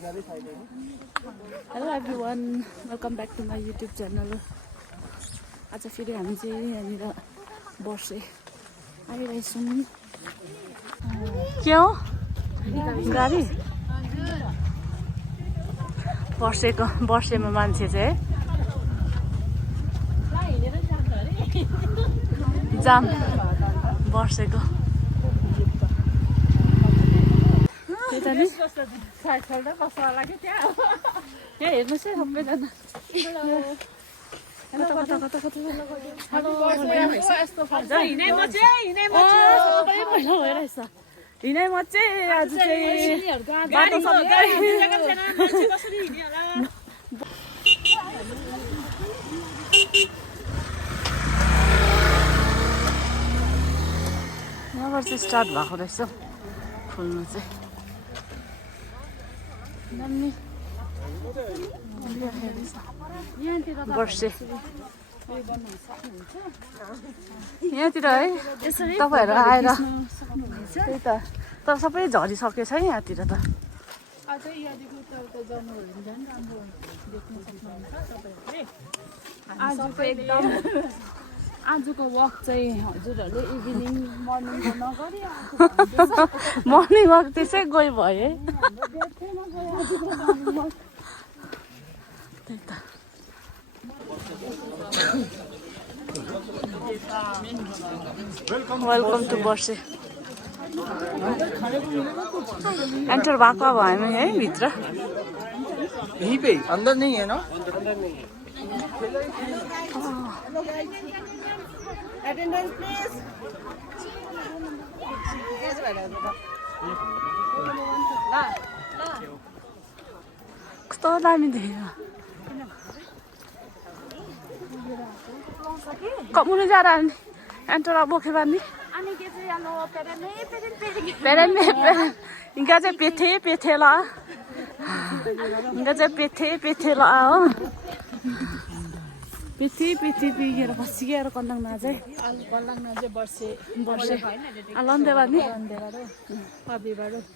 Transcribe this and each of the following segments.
Hello everyone, welcome back to my YouTube channel. आज फेरि हामी चाहिँ यहाँनिर बर्से आइरहेछौँ। के हो गाडी वर्षेमा मान्छे चाहिँ जाम वर्षेको त्यता नि यहाँ हेर्नुहोस् है सबैजना हिँडाइ मचे आज यहाँबाट चाहिँ स्टार्ट भएको रहेछ फुल्नु चाहिँ वर्षे यहाँतिर है तपाईँहरू आएर त्यही त तर सबै झरिसकेछ है यहाँतिर त आजको वक चाहिँ हजुरहरूले इभिनिङ मर्निङको नगरी मर्निङ वक त्यसै गयो भयो है त्यही त वेलकम टु वर्षे एंटर भएको अब हामी है भित्र यहीं पे अंदर नहीं है ना Attendance please. कस्तो दामी देखेको कमुनु जा रहा है एंटर बोके बानी पेरेन इनका चाहिँ पेथे ला इनका चाहिँ पेथे ला हो पेथे पिगेर बसिगेर कन्दाङ नाजे वर्षे अलन्दे बानी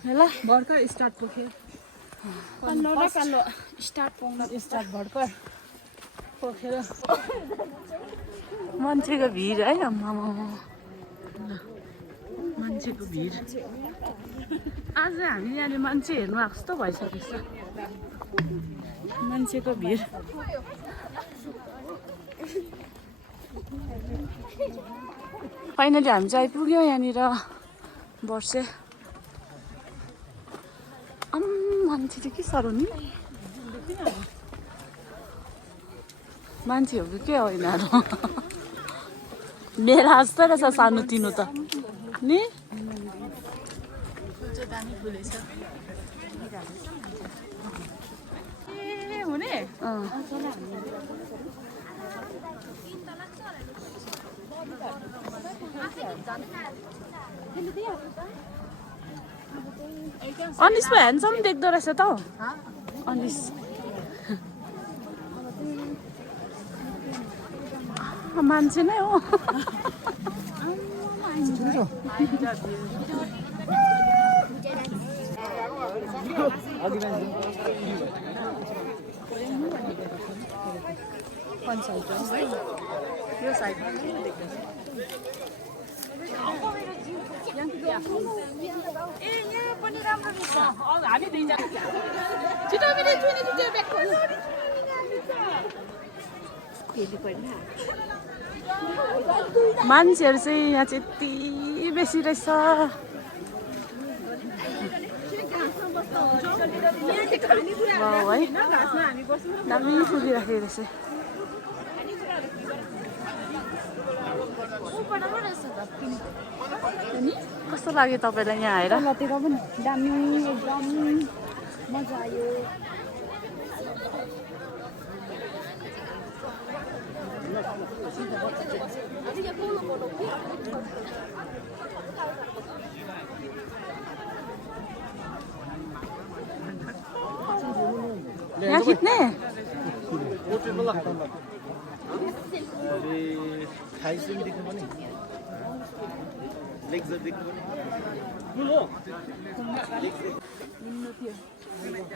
ल भर्खर स्टार्ट पोख्यो कालो स्टार्ट भर्खर पोखेर मान्छेको भिड है आम्मामा मान्छेको भिड आज हामी यहाँले मान्छे हेर्नु आएको जस्तो भइसकेको छ मान्छेको भिड फाइनली हामी चाहिँ आइपुग्यो यहाँनिर वर्षे मान्छे चाहिँ के साह्रो नि मान्छे हो कि के होइन मेरा जस्तै रहेछ सानो तिनो त नि हुने अनिस पो ह्यान्डसम देख्दो रहेछ त हौ अनिस मान्छे नै हो यो साइडमा मान्छेहरू चाहिँ यहाँ चाहिँ यति बेसी रहेछ है दामी फुलिराखेको रहेछ कस्तो लाग्यो तपाईँलाई यहाँ आएर दामी एकदम मजा आयो यहाँ खिच्ने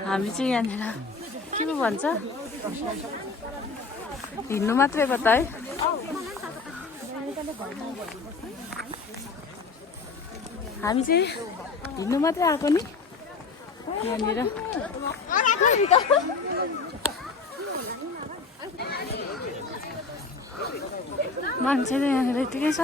हामी चाहिँ यहाँनिर के पो भन्छ हिँड्नु मात्रै पो त है हामी चाहिँ हिँड्नु मात्रै आएको नि यहाँनिर मान्छे चाहिँ यहाँनिर यतिकै छ